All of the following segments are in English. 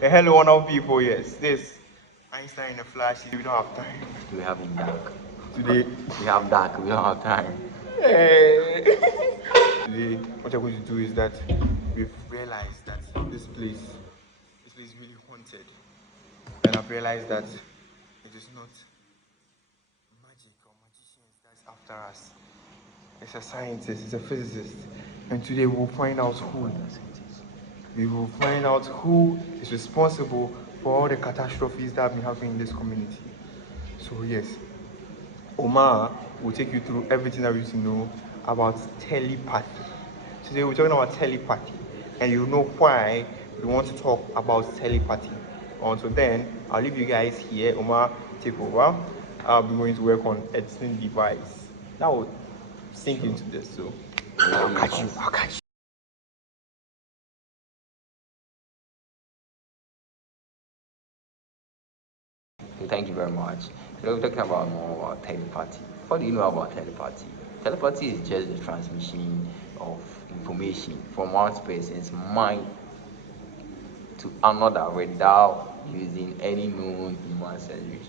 Hello, wonderful people. Yes, this Einstein in the flash. We don't have time We have in dark. today. We have dark. We don't have time. Hey. Today, what I'm going to do is that we've realized that this place is really haunted, and I've realized that it is not magic or magicians that's after us. It's a scientist. It's a physicist, and today we'll find out who. We will find out who is responsible for all the catastrophes that have been happening in this community. So yes, Omar will take you through everything that we need to know about telepathy. Today we're talking about telepathy, and you know why we want to talk about telepathy. Until then, I'll leave you guys here. Omar, take over. I'll be going to work on editing device. That will sink Sure. into this. So We'll I'll be catch you. fast. I'll catch you. Okay, thank you very much. Today we're talking about more about telepathy. What do you know about telepathy? Telepathy is just the transmission of information from one person's mind to another without using any known human sensory.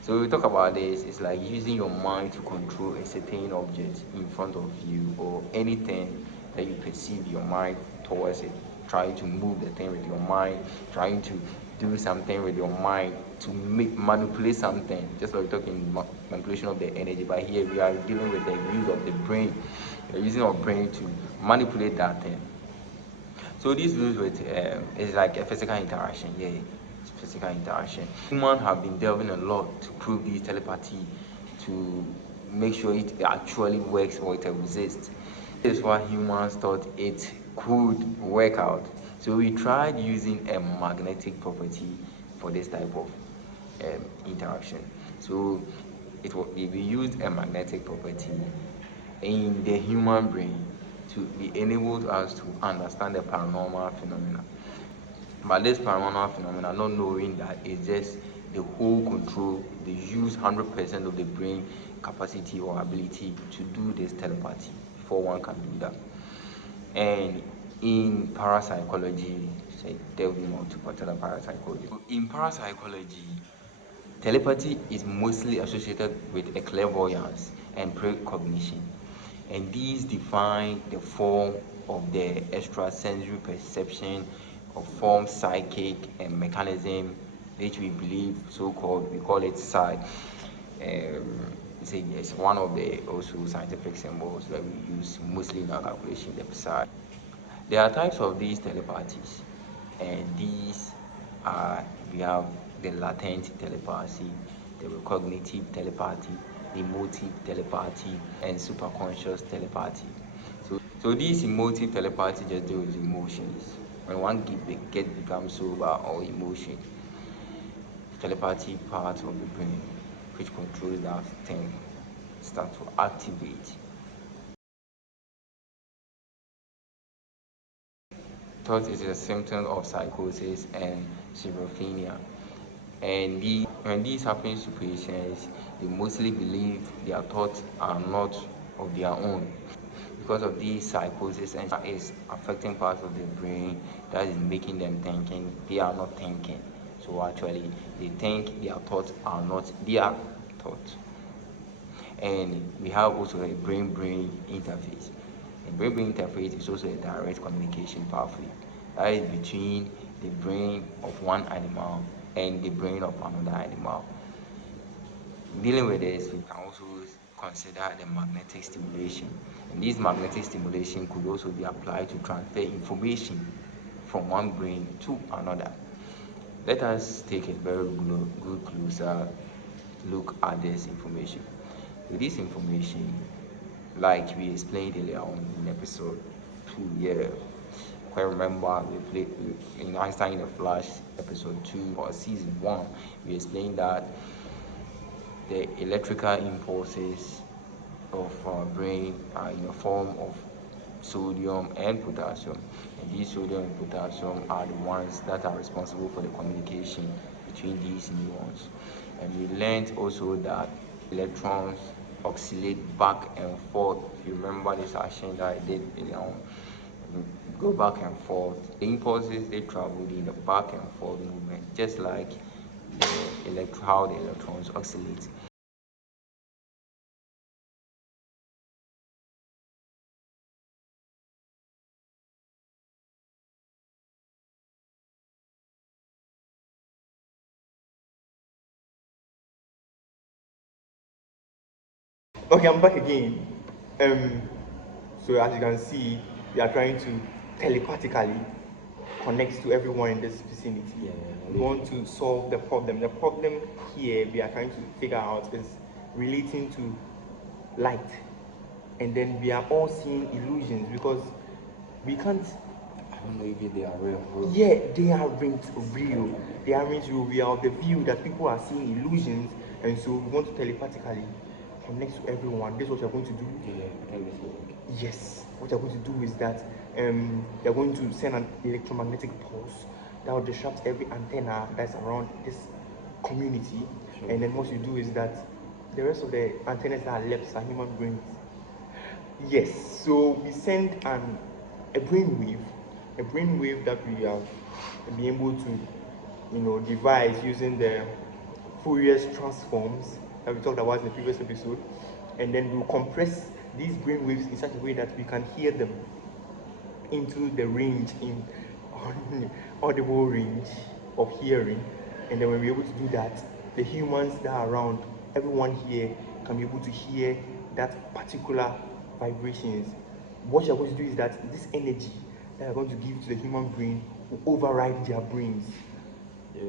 So we talk about this, it's like using your mind to control a certain object in front of you or anything that you perceive your mind towards it. Trying to move the thing with your mind, trying to do something with your mind to manipulate something. Just like we're talking manipulation of the energy, but here we are dealing with the use of the brain. We're using our brain to manipulate that thing. So this deals with it's like a physical interaction. Yeah, it's physical interaction. Humans have been delving a lot to prove this telepathy, to make sure it actually works or it exists. This is why humans thought it could work out. So we tried using a magnetic property for this type of interaction. So we used a magnetic property in the human brain to be enabled us to understand the paranormal phenomena. But this paranormal phenomena, not knowing that it's just the whole control, they use 100% of the brain capacity or ability to do this telepathy before one can do that. And in parapsychology, say delving more to particular parapsychology. In parapsychology, telepathy is mostly associated with a clairvoyance and precognition, and these define the form of the extrasensory perception of form psychic and mechanism which we believe so-called, we call it psi. It's one of the also scientific symbols that we use mostly in our calculation, the psi. There are types of these telepathies, and these are we have the latent telepathy, the recognitive telepathy, the emotive telepathy, and superconscious telepathy. So these emotive telepathy just deal with emotions. When one becomes sober or emotion, telepathy part of the brain which controls that thing start to activate. Thought is a symptom of psychosis and schizophrenia. And when this happens to patients, they mostly believe their thoughts are not of their own. Because of this psychosis and is affecting parts of the brain that is making them thinking they are not thinking. So actually they think their thoughts are not their thoughts. And we have also a brain-brain interface. And brain-brain interface is also a direct communication pathway that is between the brain of one animal and the brain of another animal. Dealing with this, we can also consider the magnetic stimulation. And this magnetic stimulation could also be applied to transfer information from one brain to another. Let us take a very good closer look at this information. With this information, like we explained earlier on in episode 2, yeah, I remember we played in Einstein in the Flash episode 2 or season 1, we explained that the electrical impulses of our brain are in the form of sodium and potassium, and these sodium and potassium are the ones that are responsible for the communication between these neurons. And we learned also that electrons oscillate back and forth. If you remember this action that I did earlier on, go back and forth. The impulses they travel in the back and forth movement, just like how the electrons oscillate. Okay, I'm back again. Um, so as you can see, we are trying to telepathically connect to everyone in this vicinity. We want to solve the problem. The problem here we are trying to figure out is relating to light, and then we are all seeing illusions because we can't. I don't know if they are real, bro. Yeah, they aren't real. They aren't real. We are of the view that people are seeing illusions, and so we want to telepathically connect to everyone. This is what you're going to do. Yeah, Yes. What you're going to do is that they're going to send an electromagnetic pulse that will disrupt every antenna that's around this community. Sure. And then what you do is that the rest of the antennas that are left are human brains. Yes, so we send a brain wave that we have been able to, devise using the Fourier transforms that we talked about in the previous episode, and then we'll compress these brain waves in such a way that we can hear them into the range in audible range of hearing, and then when we're able to do that, the humans that are around, everyone here can be able to hear that particular vibrations. What you're going to do is that this energy that you're going to give to the human brain will override their brains.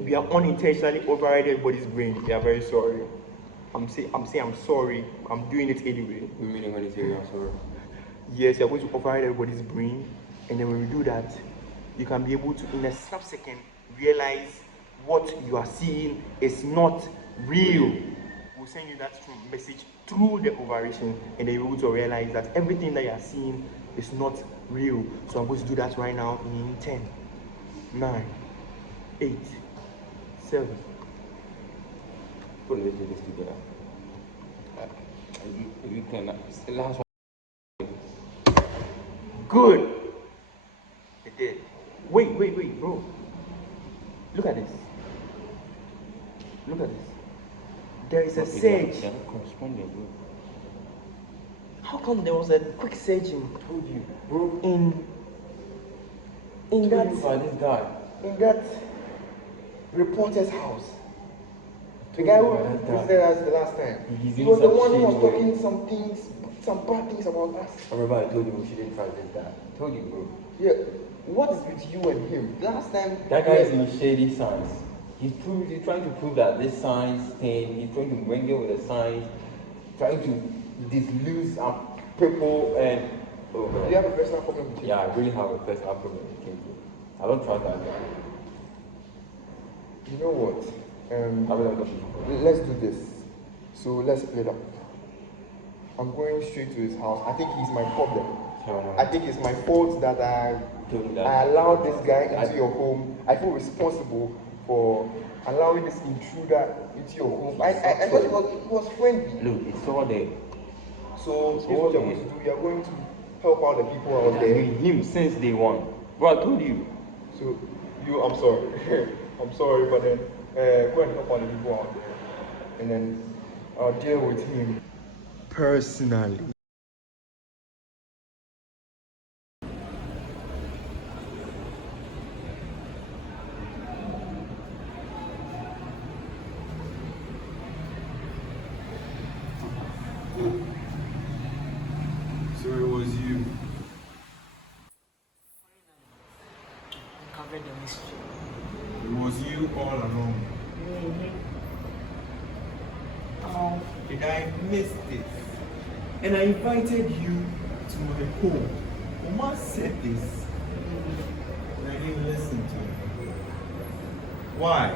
We are unintentionally overriding everybody's brain. We are very sorry. I'm saying I'm sorry. I'm doing it anyway. You mean when you say I'm sorry? Yes, you're going to override everybody's brain, and then when we do that, you can be able to, in a snap second, realize what you are seeing is not real. We'll send you that message through the overration, and then you're able to realize that everything that you are seeing is not real. So I'm going to do that right now in 10, 9, 8, 7. Put this together. You can. The last one. Good. It did. Wait, bro. Look at this. Look at this. There is a surge. They're not corresponding, bro. How come there was a quick surge in Told you, bro. in that This guy. in that reporter's house? The guy who visited us the last time. He was the one who was talking some bad things about us. I remember I told you we shouldn't trust this guy. I told you, bro. Yeah. What is with you and him? Last time That guy is in shady science. He's trying to prove that this science thing, he's trying to wrangle with the science, trying to disillusion people and do you have a personal problem with him? yeah, I really have a personal problem with him. I don't trust that guy. You know what? Let's do this. So let's split up. I'm going straight to his house. I think he's my problem. I think it's my fault that I allowed this guy into your home. I feel responsible for allowing this intruder into your home. I thought it was friendly. Look, it's all there. So here's what you're going to do. You're going to help out the people out there. Him since day one. Bro, I told you. So I'm sorry. I'm sorry, but then go and help out the people out there. And then I'll deal with him personally. So it was you. Covered the mystery. It was you all along. Did I miss this? And I invited you to my home. Oma said this. And I didn't listen to it. Why?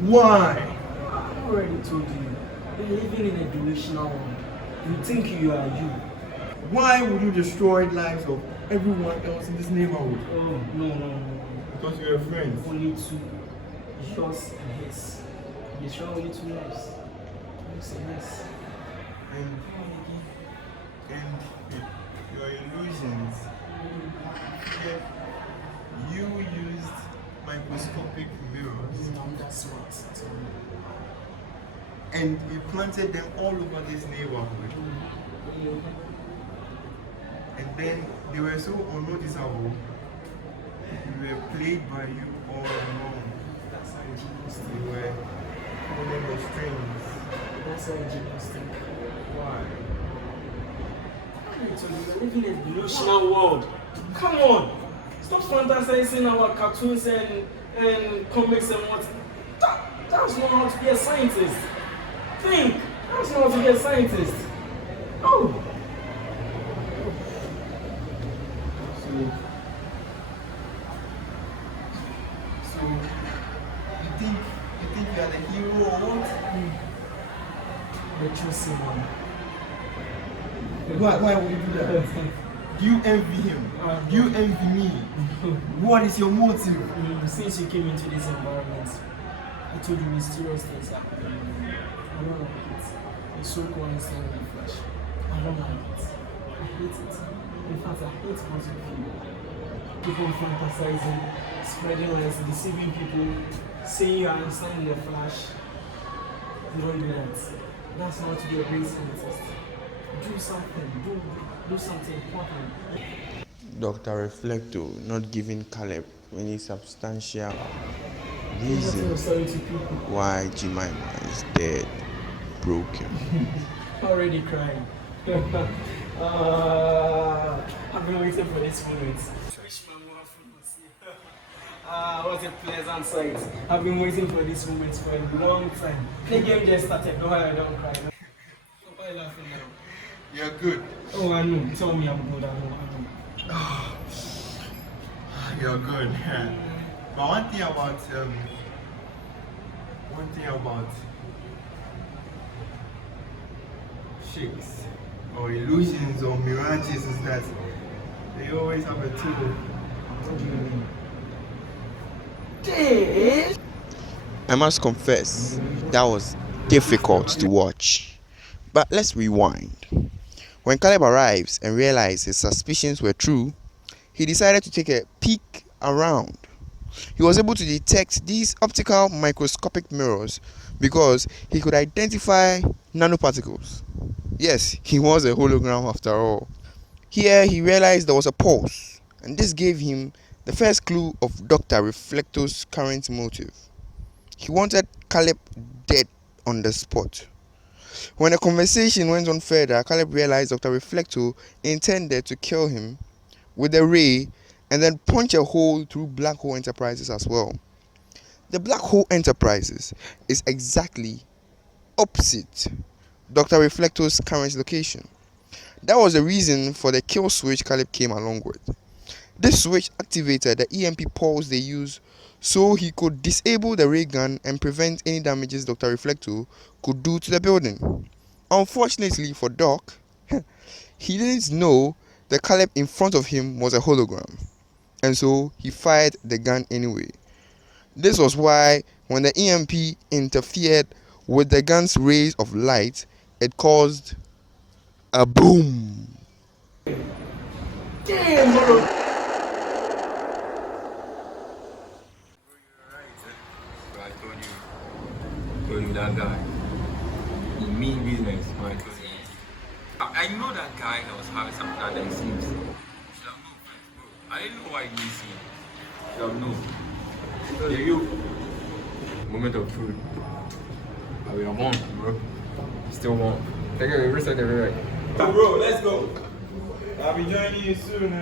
Why? I already told you. You're living in a delusional world. You think you are you. Why would you destroy lives of everyone else in this neighborhood? Oh, no. Because you're friends. Only two. Yours and his. Destroy only two lives. Yours and his. And your illusions You used microscopic mirrors I'm that smart. and you planted them all over this neighborhood. And then they were so unnoticeable. They were played by you all along. That's how genius You think. were pulling the strings. That's how genius think. Why? So we're living in a delusional world. Come on! Stop fantasizing about cartoons and comics and what. That's not how to be a scientist. Think! That's not how to be a scientist. Oh! So you think you are the hero or what? The chosen one. Why would you do that? Do you envy him? Do you envy me? What is your motive? Since you came into this environment, I told you mysterious things are happening. I don't like it. It's so Einstein in the flesh. I don't like it. I hate it. In fact, I hate positive people. People fantasizing, spreading lies, deceiving people, saying you are Einstein in the flesh. You don't do that. That's not to be a great scientist. Do something. Do something important. Dr. Reflecto not giving Caleb any substantial Nothing reason of sorry to people. why Jemima is dead, broken. Already crying. I've been waiting for this moment. What a pleasant sight. I've been waiting for this moment for a long time. The game just started. Don't worry, I don't cry. Why are you laughing now? You're good. Oh, I know. Tell me I'm good. I know. You're good. But one thing about shakes or illusions or mirages is that they always have a tool. What do you mean? I must confess, that was difficult to watch. But let's rewind. When Caleb arrives and realizes his suspicions were true, he decided to take a peek around. He was able to detect these optical microscopic mirrors because he could identify nanoparticles. Yes, he was a hologram after all. Here he realized there was a pulse, and this gave him the first clue of Dr. Reflecto's current motive. He wanted Caleb dead on the spot. When the conversation went on further, Caleb realized Dr. Reflecto intended to kill him with a ray and then punch a hole through Black Hole Enterprises as well. The Black Hole Enterprises is exactly opposite Dr. Reflecto's current location. That was the reason for the kill switch Caleb came along with. This switch activated the EMP pulse they use so he could disable the ray gun and prevent any damages Dr. Reflecto could do to the building. Unfortunately for Doc, he didn't know the Caleb in front of him was a hologram, and so he fired the gun anyway. This was why when the EMP interfered with the gun's rays of light, it caused a boom. Damn, bro. I told you that guy. He mean business. I told you. I know that guy that was having something that it seems. Should have known first, bro. I didn't know why he didn't see him. Should have known. Yeah, you. Moment of truth. We are one, bro. Still one. Take it, reset it, right? Bro, let's go. I'll be joining you soon.